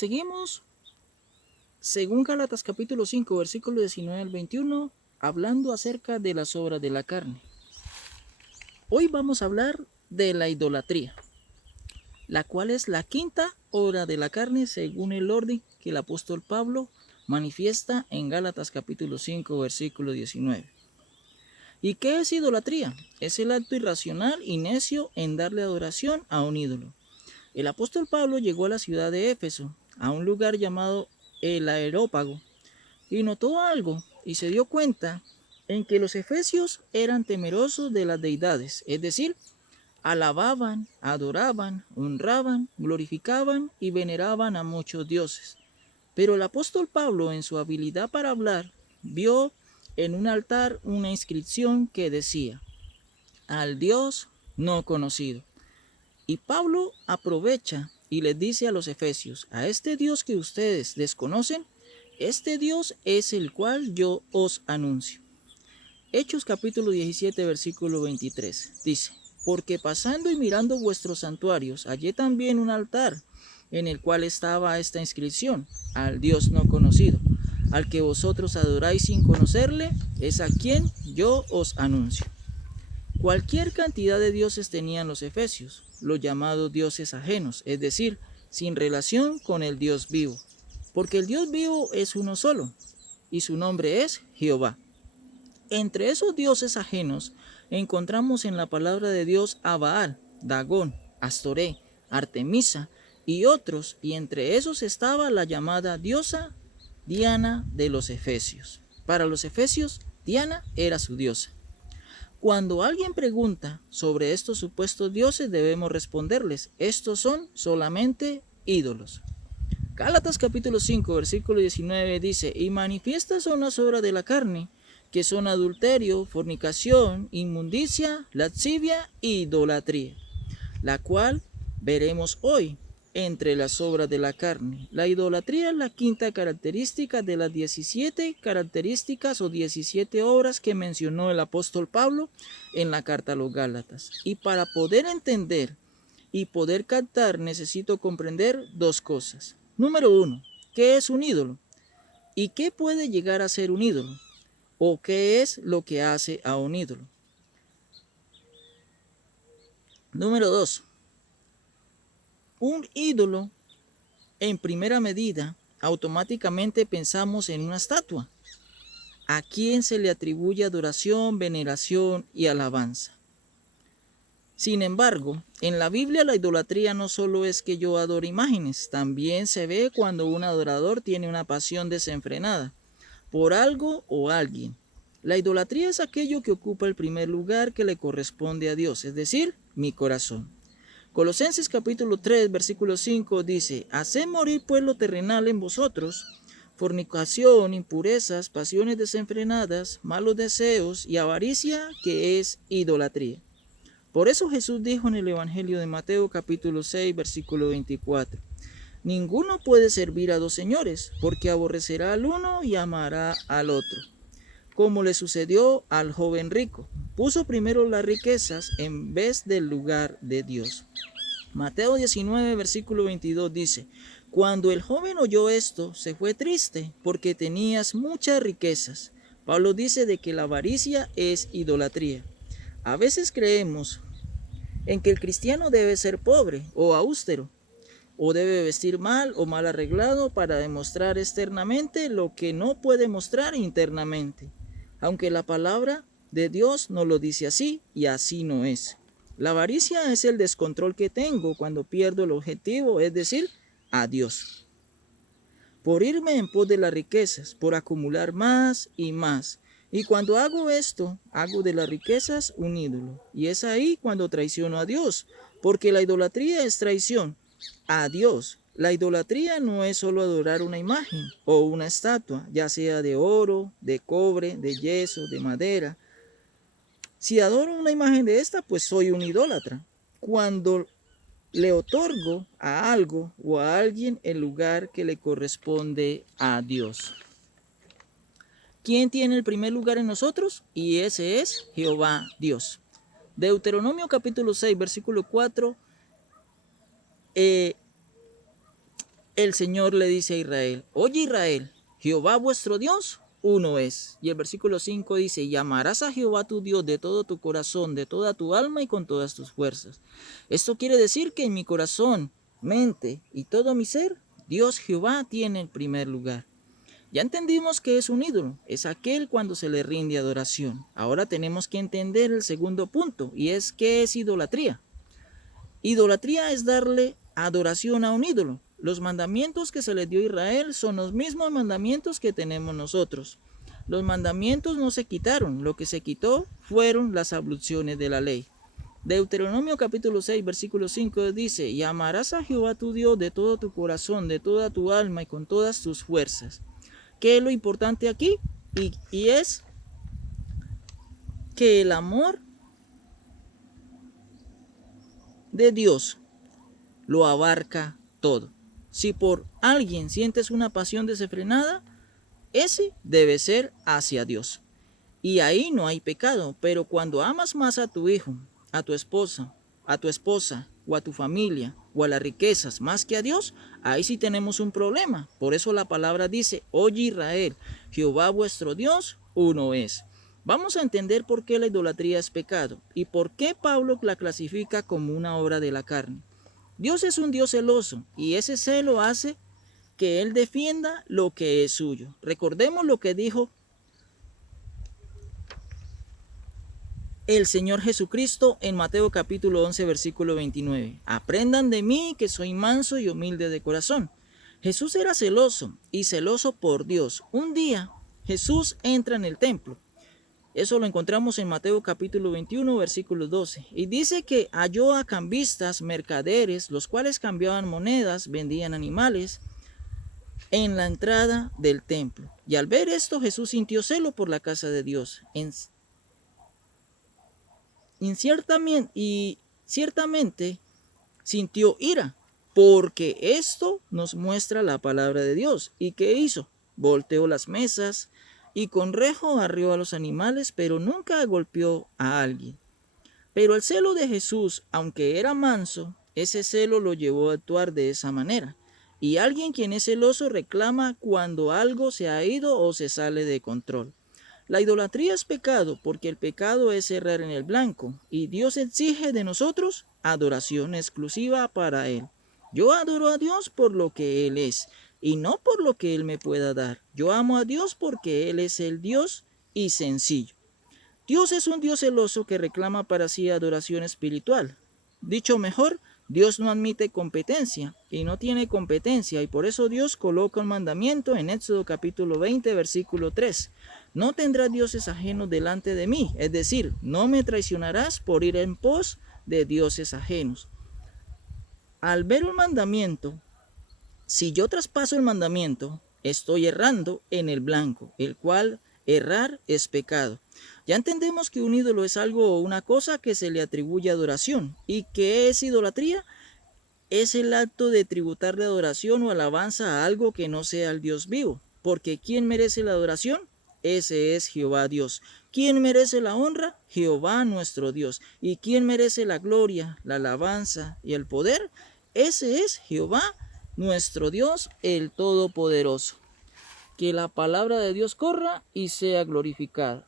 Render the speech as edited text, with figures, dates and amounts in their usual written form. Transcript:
Seguimos, según Gálatas capítulo 5, versículo 19 al 21, hablando acerca de las obras de la carne. Hoy vamos a hablar de la idolatría, la cual es la quinta obra de la carne según el orden que el apóstol Pablo manifiesta en Gálatas capítulo 5, versículo 19. ¿Y qué es idolatría? Es el acto irracional y necio en darle adoración a un ídolo. El apóstol Pablo llegó a la ciudad de Éfeso, a un lugar llamado el Areópago, y notó algo y se dio cuenta en que los efesios eran temerosos de las deidades, es decir, alababan, adoraban, honraban, glorificaban y veneraban a muchos dioses. Pero el apóstol Pablo, en su habilidad para hablar, vio en un altar una inscripción que decía: al Dios no conocido. Y Pablo aprovecha y les dice a los efesios: a este Dios que ustedes desconocen, este Dios es el cual yo os anuncio. Hechos capítulo 17, versículo 23 dice: porque pasando y mirando vuestros santuarios, hallé también un altar en el cual estaba esta inscripción: al Dios no conocido, al que vosotros adoráis sin conocerle, es a quien yo os anuncio. Cualquier cantidad de dioses tenían los efesios, los llamados dioses ajenos, es decir, sin relación con el Dios vivo, porque el Dios vivo es uno solo, y su nombre es Jehová. Entre esos dioses ajenos encontramos en la palabra de Dios a Baal, Dagón, Astoré, Artemisa y otros, y entre esos estaba la llamada diosa Diana de los efesios. Para los efesios, Diana era su diosa. Cuando alguien pregunta sobre estos supuestos dioses, debemos responderles: estos son solamente ídolos. Gálatas capítulo 5, versículo 19 dice: y manifiestas son las obras de la carne, que son adulterio, fornicación, inmundicia, lascivia e idolatría, la cual veremos hoy. Entre las obras de la carne, la idolatría es la quinta característica de las 17 características o 17 obras que mencionó el apóstol Pablo en la carta a los Gálatas. Y para poder entender y poder captar, necesito comprender dos cosas. Número 1, ¿qué es un ídolo? ¿Y qué puede llegar a ser un ídolo? ¿O qué es lo que hace a un ídolo? Número 2, un ídolo, en primera medida, automáticamente pensamos en una estatua, a quien se le atribuye adoración, veneración y alabanza. Sin embargo, en la Biblia la idolatría no solo es que yo adore imágenes, también se ve cuando un adorador tiene una pasión desenfrenada por algo o alguien. La idolatría es aquello que ocupa el primer lugar que le corresponde a Dios, es decir, mi corazón. Colosenses capítulo 3, versículo 5 dice: haced morir pues lo terrenal en vosotros, fornicación, impurezas, pasiones desenfrenadas, malos deseos y avaricia, que es idolatría. Por eso Jesús dijo en el Evangelio de Mateo capítulo 6, versículo 24: ninguno puede servir a dos señores, porque aborrecerá al uno y amará al otro. Como le sucedió al joven rico, puso primero las riquezas en vez del lugar de Dios. Mateo 19, versículo 22 dice: cuando el joven oyó esto, se fue triste, porque tenías muchas riquezas. Pablo dice de que la avaricia es idolatría. A veces creemos en que el cristiano debe ser pobre o austero, o debe vestir mal o mal arreglado para demostrar externamente lo que no puede mostrar internamente, aunque la palabra de Dios no lo dice así, y así no es. La avaricia es el descontrol que tengo cuando pierdo el objetivo, es decir, a Dios, por irme en pos de las riquezas, por acumular más y más. Y cuando hago esto, hago de las riquezas un ídolo. Y es ahí cuando traiciono a Dios, porque la idolatría es traición a Dios. La idolatría no es solo adorar una imagen o una estatua, ya sea de oro, de cobre, de yeso, de madera. Si adoro una imagen de esta, pues soy un idólatra. Cuando le otorgo a algo o a alguien el lugar que le corresponde a Dios. ¿Quién tiene el primer lugar en nosotros? Y ese es Jehová Dios. Deuteronomio capítulo 6, versículo 4. el Señor le dice a Israel, oye Israel, Jehová vuestro Dios, uno es. Y el versículo 5 dice, y amarás a Jehová tu Dios de todo tu corazón, de toda tu alma y con todas tus fuerzas. Esto quiere decir que en mi corazón, mente y todo mi ser, Dios Jehová tiene el primer lugar. Ya entendimos que es un ídolo, es aquel cuando se le rinde adoración. Ahora tenemos que entender el segundo punto, y es ¿qué es idolatría? Idolatría es darle adoración a un ídolo. Los mandamientos que se le dio a Israel son los mismos mandamientos que tenemos nosotros. Los mandamientos no se quitaron, lo que se quitó fueron las abluciones de la ley. Deuteronomio capítulo 6, versículo 5 dice, y amarás a Jehová tu Dios de todo tu corazón, de toda tu alma y con todas tus fuerzas. ¿Qué es lo importante aquí? Y es que el amor de Dios lo abarca todo. Si por alguien sientes una pasión desenfrenada, ese debe ser hacia Dios. Y ahí no hay pecado, pero cuando amas más a tu hijo, a tu esposa o a tu familia o a las riquezas más que a Dios, ahí sí tenemos un problema. Por eso la palabra dice, oye Israel, Jehová vuestro Dios, uno es. Vamos a entender por qué la idolatría es pecado y por qué Pablo la clasifica como una obra de la carne. Dios es un Dios celoso y ese celo hace que Él defienda lo que es suyo. Recordemos lo que dijo el Señor Jesucristo en Mateo capítulo 11 versículo 29. Aprendan de mí que soy manso y humilde de corazón. Jesús era celoso y celoso por Dios. Un día Jesús entra en el templo. Eso lo encontramos en Mateo capítulo 21 versículo 12. Y dice que halló a cambistas, mercaderes, los cuales cambiaban monedas, vendían animales en la entrada del templo. Y al ver esto Jesús sintió celo por la casa de Dios. Ciertamente sintió ira, porque esto nos muestra la palabra de Dios. ¿Y qué hizo? Volteó las mesas y con rejo arreó a los animales, pero nunca golpeó a alguien. Pero el celo de Jesús, aunque era manso, ese celo lo llevó a actuar de esa manera. Y alguien quien es celoso reclama cuando algo se ha ido o se sale de control. La idolatría es pecado porque el pecado es errar en el blanco y Dios exige de nosotros adoración exclusiva para Él. Yo adoro a Dios por lo que Él es y no por lo que Él me pueda dar. Yo amo a Dios porque Él es el Dios y sencillo. Dios es un Dios celoso que reclama para sí adoración espiritual. Dicho mejor, Dios no admite competencia y no tiene competencia y por eso Dios coloca un mandamiento en Éxodo capítulo 20 versículo 3. No tendrás dioses ajenos delante de mí, es decir, no me traicionarás por ir en pos de dioses ajenos. Al ver un mandamiento, si yo traspaso el mandamiento, estoy errando en el blanco, el cual errar es pecado. Ya entendemos que un ídolo es algo o una cosa que se le atribuye adoración. ¿Y qué es idolatría? Es el acto de tributarle adoración o alabanza a algo que no sea el Dios vivo. Porque ¿quién merece la adoración? Ese es Jehová Dios. ¿Quién merece la honra? Jehová nuestro Dios. ¿Y quién merece la gloria, la alabanza y el poder? Ese es Jehová nuestro Dios, el Todopoderoso. Que la palabra de Dios corra y sea glorificada.